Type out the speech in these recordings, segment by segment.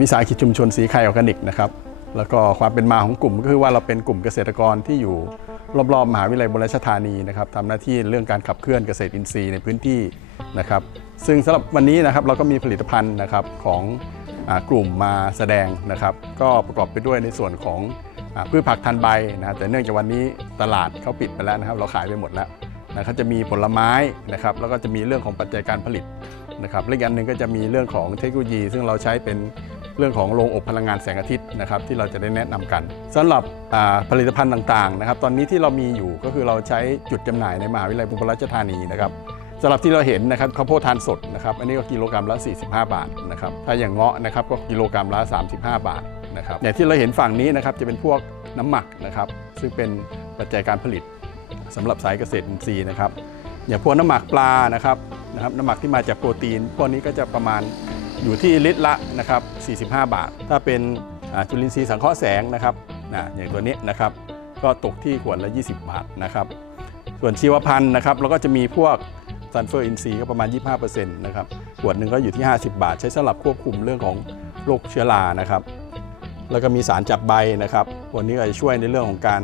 วิสาหกิจชุมชนสีไข่ออร์แกนิกนะครับแล้วก็ความเป็นมาของกลุ่มก็คือว่าเราเป็นกลุ่มเกษตรกรที่อยู่รอบๆ มหาวิทยาลัยบรมราชธานีนะครับทำหน้าที่เรื่องการขับเคลื่อนเกษตรอินทรีย์ในพื้นที่นะครับ ซึ่งสำหรับวันนี้นะครับเราก็มีผลิตภัณฑ์นะครับของอกลุ่มมาแสดงนะครับ ก็ประกอบไปด้วยในส่วนของอพืชผักทานใบนะแต่เนื่องจากวันนี้ตลาดเขาปิดไปแล้วนะครับ เราขายไปหมดแล้วนะครับจะมีผลไม้นะครับ แล้วก็จะมีเรื่องของปัจจัยการผลิต นะครับและอีกอันหนึ่งก็จะมีเรื่องของเทคโนโลยี ซึ่งเราใช้เป็นเรื่องของโรงอบพลังงานแสงอาทิตย์นะครับที่เราจะได้แนะนำกันสำหรับผลิตภัณฑ์ต่างๆนะครับตอนนี้ที่เรามีอยู่ก็คือเราใช้จุดจำหน่ายในมหาวิทยาลัยบุรีราชธานีนะครับสำหรับที่เราเห็นนะครับข้าวโพดทานสดนะครับอันนี้ก็กิโลกรัมละ 45 บาทนะครับถ้าอย่างเงาะนะครับก็กิโลกรัมละ 35 บาทนะครับอย่างที่เราเห็นฝั่งนี้นะครับจะเป็นพวกน้ำหมักนะครับซึ่งเป็นปัจจัยการผลิตสำหรับสายเกษตรอินทรีย์นะครับอย่างพวกน้ำหมักปลานะครับ นะครับน้ำหมักที่มาจากโปรตีน พวกนี้ก็จะประมาณอยู่ที่ลิตรละนะครับ45 บาท ถ้าเป็นจุลินทรีย์สังเคราะห์แสงนะครับนะอย่างตัวนี้นะครับ ก็ตกที่ขวดละ 20 บาทนะครับ ส่วนชีวพันธุ์นะครับเราก็จะมีพวกซัลเฟอร์อินทรีย์ก็ประมาณ 25%นะครับขวดหนึ่งก็อยู่ที่ 50 บาท ใช้สำหรับควบคุมเรื่องของโรคเชื้อรานะครับ แล้วก็มีสารจับใบนะครับตัวนี้ก็จะช่วยในเรื่องของการ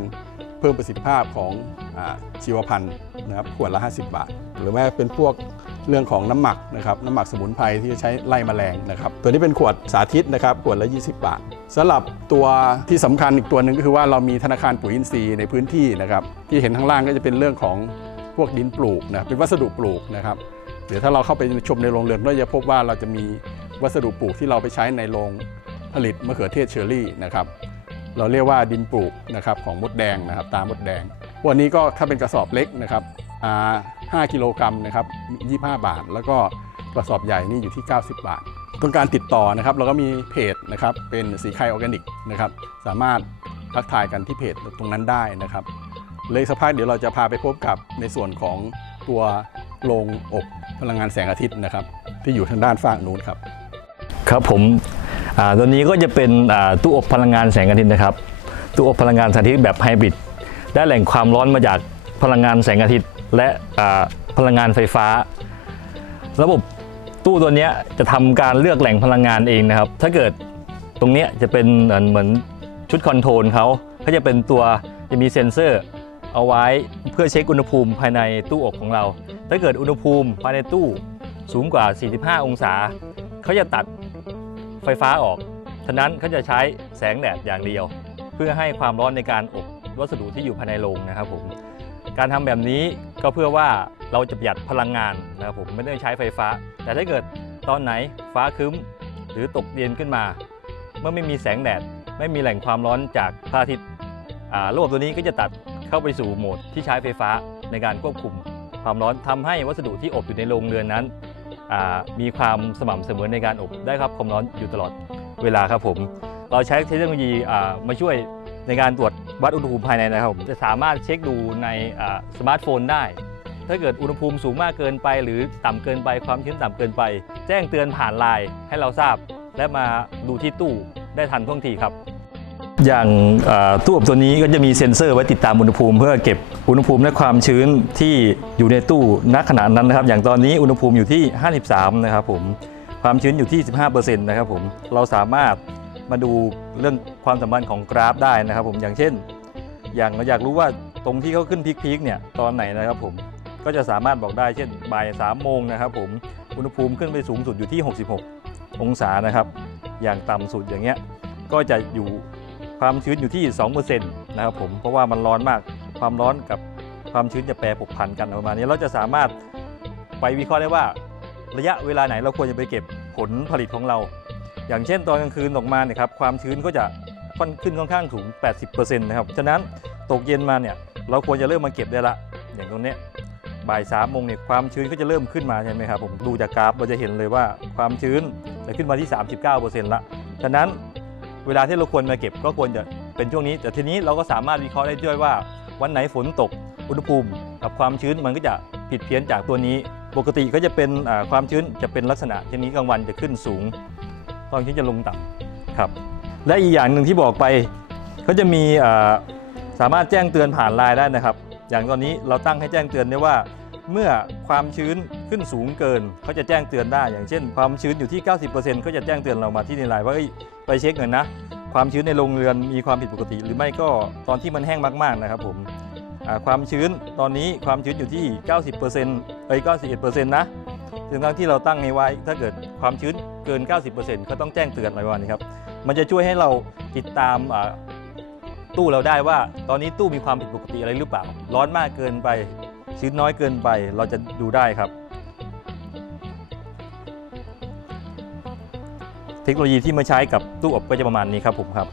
เพิ่มประสิทธิภาพของอชีวพันธุ์นะครับขวดละ 50 บาท หรือแม้เป็นพวก เรื่องของน้ำหมักนะครับน้ำหมักสมุนไพรที่จะใช้ไล่แมลงนะครับตัวนี้เป็นขวดสาธิตนะครับขวดละ 20 บาทสำหรับตัวที่สำคัญอีกตัวหนึ่งก็คือว่าเรามีธนาคารปุ๋ยอินทรีย์ในพื้นที่นะครับที่เห็นข้างล่างก็จะเป็นเรื่องของพวกดินปลูกนะเป็นวัสดุปลูกนะครับเดี๋ยวถ้าเราเข้าไปชมในโรงเรือนก็จะพบว่าเราจะมีวัสดุปลูกที่เราไปใช้ในโรงผลิตมะเขือเทศเชอรี่นะครับเราเรียกว่าดินปลูกนะครับของมดแดงนะครับตามมดแดง วันนี้ก็ถ้าเป็นกระสอบเล็กนะครับ 5 กิโลกรัมนะครับ25 บาท แล้วก็กระสอบใหญ่นี่อยู่ที่ 90 บาท ต้องการติดต่อนะครับ เราก็มีเพจนะครับเป็นสีไข่ออร์แกนิกนะครับสามารถทักทายกันที่เพจตรงนั้นได้นะครับเลยสักพักเดี๋ยวเราจะพาไปพบกับในส่วนของตัวโรงอบพลังงานแสงอาทิตย์นะครับ ที่อยู่ทางด้านฝั่งนู้นครับ ครับผมอ่าตัวนี้ก็จะเป็นอ่าตู้อบพลังงานแสงอาทิตย์นะครับตู้อบพลังงานแสงอาทิตย์แบบไฮบริดได้แหล่งความร้อนมาจากพลังงานแสงอาทิตย์ และพลังงานไฟฟ้า ระบบตู้ตัวนี้จะทำการเลือกแหล่งพลังงานเองนะครับ ถ้าเกิดตรงนี้จะเป็นเหมือนชุดคอนโทรลเขาเขาจะเป็นตัวจะมีเซ็นเซอร์เอาไว้เพื่อเช็คอุณหภูมิภายในตู้อบของเรา ถ้าเกิดอุณหภูมิภายในตู้สูงกว่า 45 องศา เขาจะตัดไฟฟ้าออก ฉะนั้นเขาจะใช้แสงแดดอย่างเดียว เพื่อให้ความร้อนในการอบวัสดุที่อยู่ภายในโรงนะครับผม การทำแบบนี้ ก็เพื่อว่าเราจะประหยัดพลังงานนะครับผมไม่ได้ใช้ไฟฟ้า แต่ถ้าเกิดตอนไหนฟ้าครึ้ม หรือตกเย็นขึ้นมา เมื่อไม่มีแสงแดด ไม่มีแหล่งความร้อนจากพระอาทิตย์ระบบตัวนี้ก็จะตัดเข้าไปสู่โหมดที่ใช้ไฟฟ้าในการควบคุมความร้อนทำให้วัสดุที่อบอยู่ในโรงเรือนนั้น มีความสม่ำเสมอในการอบได้ครับความร้อนอยู่ตลอดเวลาครับผม เราใช้เทคโนโลยีมาช่วย ในการตรวจวัดอุณหภูมิภายในนะครับผมจะสามารถเช็คดูในสมาร์ทโฟนได้ ถ้าเกิดอุณหภูมิสูงมากเกินไป หรือต่ำเกินไปความชื้นต่ำเกินไป แจ้งเตือนผ่านไลน์ให้เราทราบ และมาดูที่ตู้ได้ทันท่วงทีครับอย่างตู้อบตัวนี้ก็จะมีเซ็นเซอร์ไว้ติดตามอุณหภูมิ เพื่อเก็บอุณหภูมิและความชื้นที่อยู่ในตู้ณขณะนั้นนะครับ อย่างตอนนี้อุณหภูมิอยู่ที่ 53 นะครับผมความชื้นอยู่ที่ 15%นะครับผมเราสามารถ มาดูเรื่องความสัมพันธ์ของกราฟได้นะครับ ผมอย่างเช่น อย่างเราอยากรู้ว่าตรงที่เขาขึ้นพีคๆเนี่ยตอนไหนนะครับผมก็จะสามารถบอกได้เช่นบ่าย3โมงนะครับผมอุณหภูมิขึ้นไปสูงสุดอยู่ที่ 66 องศานะครับ อย่างต่ำสุดอย่างเงี้ยก็จะอยู่ความชื้นอยู่ที่2%นะครับผมเพราะว่ามันร้อนมากความร้อนกับความชื้นจะแปรผกพันกันประมาณนี้เราจะสามารถไปวิเคราะห์ได้ว่า ระยะเวลาไหนเราควรจะไปเก็บผลผลิตของเรา อย่างเช่นตอนกลางคืนออกมาเนี่ยครับความชื้นก็จะค่อนขึ้นค่อนข้างสูง 80%นะครับ ฉะนั้นตกเย็นมาเนี่ยเราควรจะเริ่มมาเก็บได้ละ อย่างตรงนี้บ่ายสามโมงเนี่ยความชื้นก็จะเริ่มขึ้นมาใช่ไหมครับผมดูจากกราฟเราจะเห็นเลยว่าความชื้นจะขึ้นมาที่ 39%ละ ฉะนั้นเวลาที่เราควรมาเก็บก็ควรจะเป็นช่วงนี้ แต่ทีนี้เราก็สามารถวิเคราะห์ได้ด้วยว่า วันไหนฝนตกอุณหภูมิ กับความชื้นมันก็จะผิดเพี้ยนจากตัวนี้ ปกติก็จะเป็นความชื้นจะเป็นลักษณะทีนี้กลางวันจะขึ้นสูง ตอนที่จะลงต่ำครับ และอีกอย่างหนึ่งที่บอกไปเขาจะมีสามารถแจ้งเตือนผ่านไลน์ได้นะครับ อย่างตอนนี้เราตั้งให้แจ้งเตือนได้ว่า เมื่อความชื้นขึ้นสูงเกินเขาจะแจ้งเตือนได้ อย่างเช่น ความชื้นอยู่ที่ 90%เขาจะแจ้งเตือนเรามาที่ในไลน์ว่าไปเช็คหน่อยนะ ความชื้นในโรงเรือนมีความผิดปกติ หรือไม่ก็ตอนที่มันแห้งมากๆนะครับผมความชื้นตอนนี้ความชื้นอยู่ที่ 90%เอ้ย91%นะถึงทั้งที่เราตั้งไว้ถ้าเกิดความชื้น เกิน 90%เขาต้องแจ้งเตือนอะไรประมาณนี้ครับ มันจะช่วยให้เราติดตามตู้เราได้ว่า ตอนนี้ตู้มีความผิดปกติอะไรหรือเปล่า ร้อนมากเกินไปชื้นน้อยเกินไปเราจะดูได้ครับ เทคโนโลยีที่มาใช้กับตู้อบก็จะประมาณนี้ครับผมครับ